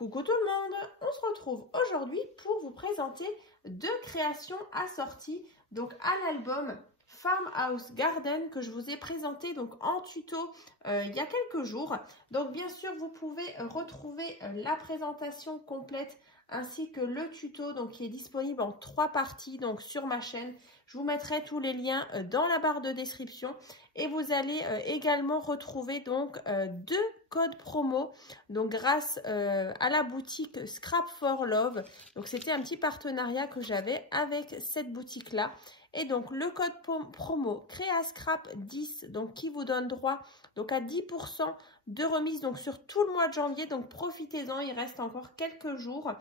Coucou tout le monde, on se retrouve aujourd'hui pour vous présenter deux créations assorties donc à l'album Farmhouse Garden que je vous ai présenté donc en tuto il y a quelques jours. Donc bien sûr vous pouvez retrouver la présentation complète ainsi que le tuto donc qui est disponible en 3 parties donc sur ma chaîne. Je vous mettrai tous les liens dans la barre de description et vous allez également retrouver donc 2 codes promo donc grâce à la boutique Scrap for Love. Donc c'était un petit partenariat que j'avais avec cette boutique là. Et donc le code promo Créascrap 10 donc qui vous donne droit donc à 10% de remise donc sur tout le mois de janvier. Donc profitez-en, il reste encore quelques jours.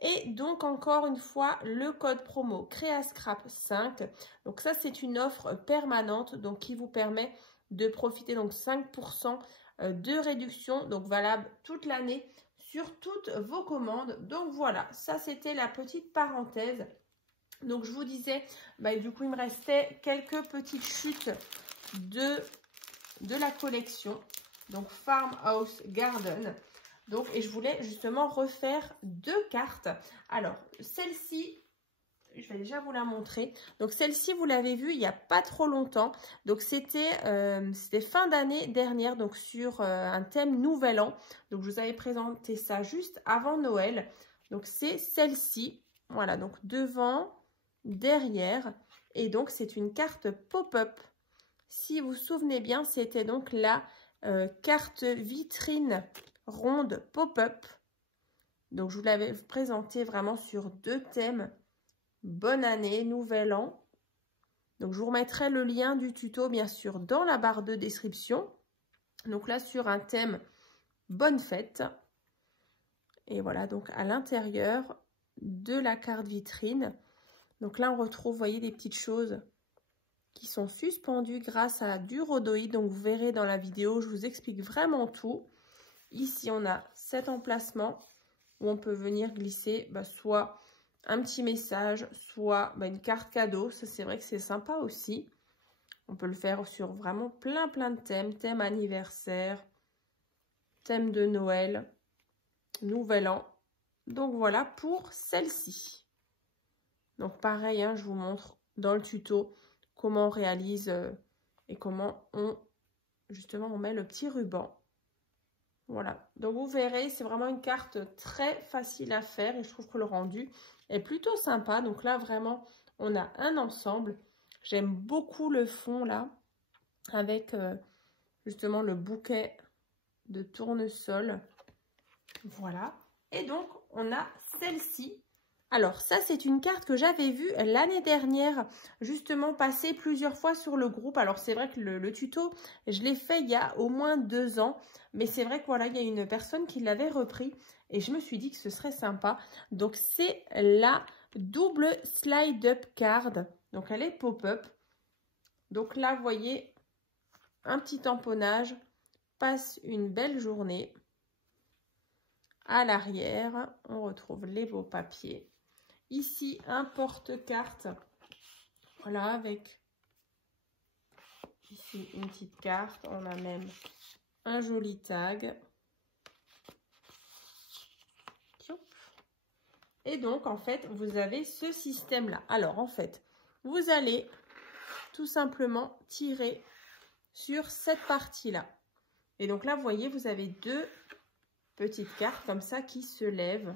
Et donc encore une fois le code promo Créascrap 5. Donc ça c'est une offre permanente donc qui vous permet de profiter donc 5% de réduction donc valable toute l'année sur toutes vos commandes. Donc voilà, ça c'était la petite parenthèse. Donc je vous disais, du coup il me restait quelques petites chutes de la collection, donc Farmhouse Garden. Donc, et je voulais justement refaire 2 cartes. Alors celle-ci, je vais déjà vous la montrer. Donc celle-ci, vous l'avez vue il n'y a pas trop longtemps. Donc c'était fin d'année dernière, donc sur un thème Nouvel An. Donc je vous avais présenté ça juste avant Noël. Donc c'est celle-ci. Voilà, donc devant, derrière. Et donc c'est une carte pop-up. Si vous vous souvenez bien, c'était donc la carte vitrine ronde pop-up. Donc je vous l'avais présenté vraiment sur 2 thèmes. Bonne année, nouvel an. Donc je vous remettrai le lien du tuto bien sûr dans la barre de description. Donc là sur un thème bonne fête. Et voilà donc à l'intérieur de la carte vitrine. Donc là on retrouve, vous voyez, des petites choses qui sont suspendues grâce à du rhodoïde. Donc vous verrez dans la vidéo, je vous explique vraiment tout. Ici on a cet emplacement où on peut venir glisser soit un petit message, soit une carte cadeau. Ça c'est vrai que c'est sympa aussi. On peut le faire sur vraiment plein de thèmes. Thème anniversaire, thème de Noël, Nouvel An. Donc voilà pour celle-ci. Donc pareil, je vous montre dans le tuto comment on réalise et comment on met le petit ruban. Voilà, donc vous verrez, c'est vraiment une carte très facile à faire et je trouve que le rendu est plutôt sympa. Donc là, vraiment, on a un ensemble. J'aime beaucoup le fond là, avec justement le bouquet de tournesol. Voilà, et donc on a celle-ci. Alors ça, c'est une carte que j'avais vue l'année dernière, justement passer plusieurs fois sur le groupe. Alors c'est vrai que le tuto, je l'ai fait il y a au moins 2 ans. Mais c'est vrai que voilà, il y a une personne qui l'avait repris et je me suis dit que ce serait sympa. Donc c'est la double slide-up card. Donc elle est pop-up. Donc là, vous voyez, un petit tamponnage. Passe une belle journée. À l'arrière, on retrouve les beaux papiers. Ici, un porte-carte. Voilà, avec ici une petite carte. On a même un joli tag. Et donc, en fait, vous avez ce système-là. Alors, en fait, vous allez tout simplement tirer sur cette partie-là. Et donc là, vous voyez, vous avez 2 petites cartes comme ça qui se lèvent.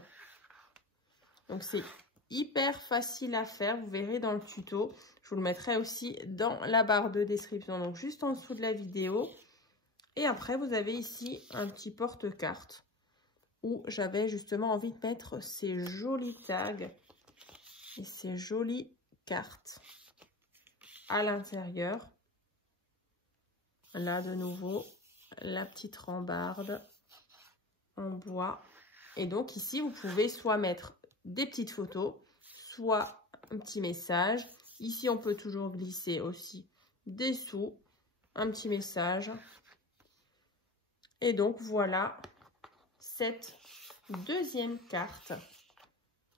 Donc, c'est hyper facile à faire. Vous verrez dans le tuto. Je vous le mettrai aussi dans la barre de description. Donc, juste en dessous de la vidéo. Et après, vous avez ici un petit porte-carte où j'avais justement envie de mettre ces jolis tags et ces jolies cartes à l'intérieur. Là, de nouveau, la petite rambarde en bois. Et donc ici, vous pouvez soit mettre des petites photos, soit un petit message. Ici, on peut toujours glisser aussi des sous, un petit message. Et donc, voilà cette deuxième carte,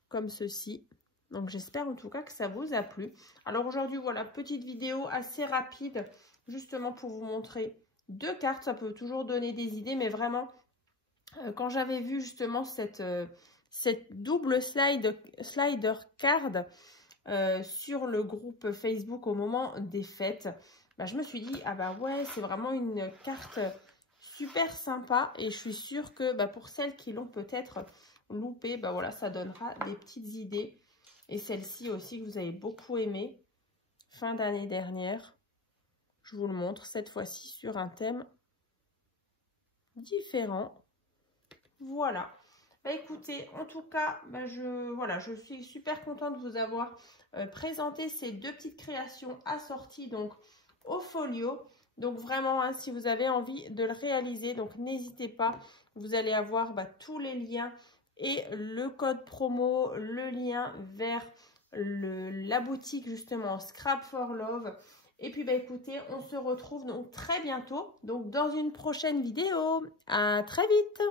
comme ceci. Donc, j'espère en tout cas que ça vous a plu. Alors, aujourd'hui, voilà, petite vidéo assez rapide, justement pour vous montrer 2 cartes. Ça peut toujours donner des idées, mais vraiment, quand j'avais vu justement cette double slider card sur le groupe Facebook au moment des fêtes, bah, je me suis dit, ah bah ouais, c'est vraiment une carte super sympa. Et je suis sûre que bah, pour celles qui l'ont peut-être loupé, bah voilà, ça donnera des petites idées. Et celle-ci aussi que vous avez beaucoup aimé, fin d'année dernière. Je vous le montre cette fois-ci sur un thème différent. Voilà. Bah, écoutez, en tout cas, bah, je suis super contente de vous avoir présenté ces deux petites créations assorties donc au folio. Donc vraiment, hein, si vous avez envie de le réaliser, donc n'hésitez pas. Vous allez avoir bah, tous les liens et le code promo, le lien vers la boutique justement Scrap for Love. Et puis bah écoutez, on se retrouve donc très bientôt donc dans une prochaine vidéo. À très vite.